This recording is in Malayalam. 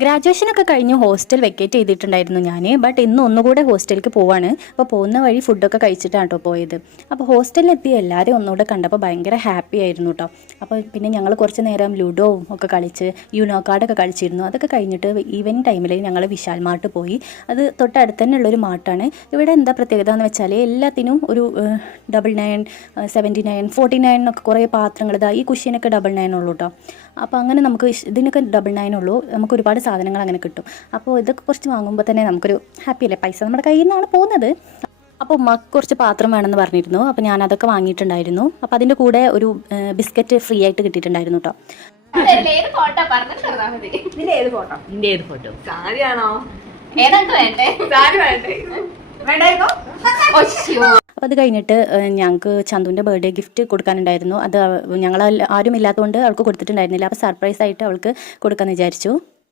ഗ്രാജുവേഷനൊക്കെ കഴിഞ്ഞ് ഹോസ്റ്റൽ വെക്കേറ്റ് ചെയ്തിട്ടുണ്ടായിരുന്നു ഞാൻ. ബട്ട് ഇന്ന് ഒന്നുകൂടെ ഹോസ്റ്റലിലേക്ക് പോവാണ്. അപ്പോൾ പോകുന്ന വഴി ഫുഡൊക്കെ കഴിച്ചിട്ടാണ് കേട്ടോ പോയത്. അപ്പോൾ ഹോസ്റ്റലിലെത്തി എല്ലാവരെയും ഒന്നുകൂടെ കണ്ടപ്പോൾ ഭയങ്കര ഹാപ്പി ആയിരുന്നു കേട്ടോ. അപ്പോൾ പിന്നെ ഞങ്ങൾ കുറച്ച് നേരം ലുഡോവും ഒക്കെ കളിച്ച് യൂനോ കാർഡൊക്കെ കളിച്ചിരുന്നു. അതൊക്കെ കഴിഞ്ഞിട്ട് ഈവനിങ് ടൈമിൽ ഞങ്ങൾ വിശാൽ മാർട്ട് പോയി. അത് തൊട്ടടുത്ത് തന്നെ ഉള്ളൊരു മാർട്ടാണ്. ഇവിടെ എന്താ പ്രത്യേകത എന്ന് വെച്ചാൽ എല്ലാത്തിനും ഒരു 99, 79, 49 എന്നൊക്കെ കുറേ പാത്രങ്ങൾ. ഇതാ ഈ കുഷ്യനൊക്കെ 99 ഉള്ളൂ കേട്ടോ. അപ്പോൾ അങ്ങനെ നമുക്ക് ഇതിനൊക്കെ 99 ഉള്ളൂ. നമുക്ക് ഒരുപാട് സാധനങ്ങൾ അങ്ങനെ കിട്ടും. അപ്പോൾ ഇതൊക്കെ കുറച്ച് വാങ്ങുമ്പോൾ തന്നെ നമുക്കൊരു ഹാപ്പി അല്ലേ, പൈസ നമ്മുടെ കയ്യിൽ നിന്നാണ് പോകുന്നത്. അപ്പോൾ ഉമ്മക്ക് കുറച്ച് പാത്രം വേണമെന്ന് പറഞ്ഞിരുന്നു. അപ്പോൾ ഞാൻ അതൊക്കെ വാങ്ങിയിട്ടുണ്ടായിരുന്നു. അപ്പോൾ അതിൻ്റെ കൂടെ ഒരു ബിസ്ക്കറ്റ് ഫ്രീ ആയിട്ട് കിട്ടിയിട്ടുണ്ടായിരുന്നു കേട്ടോ. അപ്പോൾ അത് കഴിഞ്ഞിട്ട് ഞങ്ങൾക്ക് ചന്തുവിൻ്റെ ബർത്ത്ഡേ ഗിഫ്റ്റ് കൊടുക്കാനുണ്ടായിരുന്നു. അത് ഞങ്ങൾ ആരും ഇല്ലാത്തതുകൊണ്ട് അവൾക്ക് കൊടുത്തിട്ടുണ്ടായിരുന്നില്ല. അപ്പോൾ സർപ്രൈസ് ആയിട്ട് അവൾക്ക് കൊടുക്കാമെന്ന് വിചാരിച്ചു.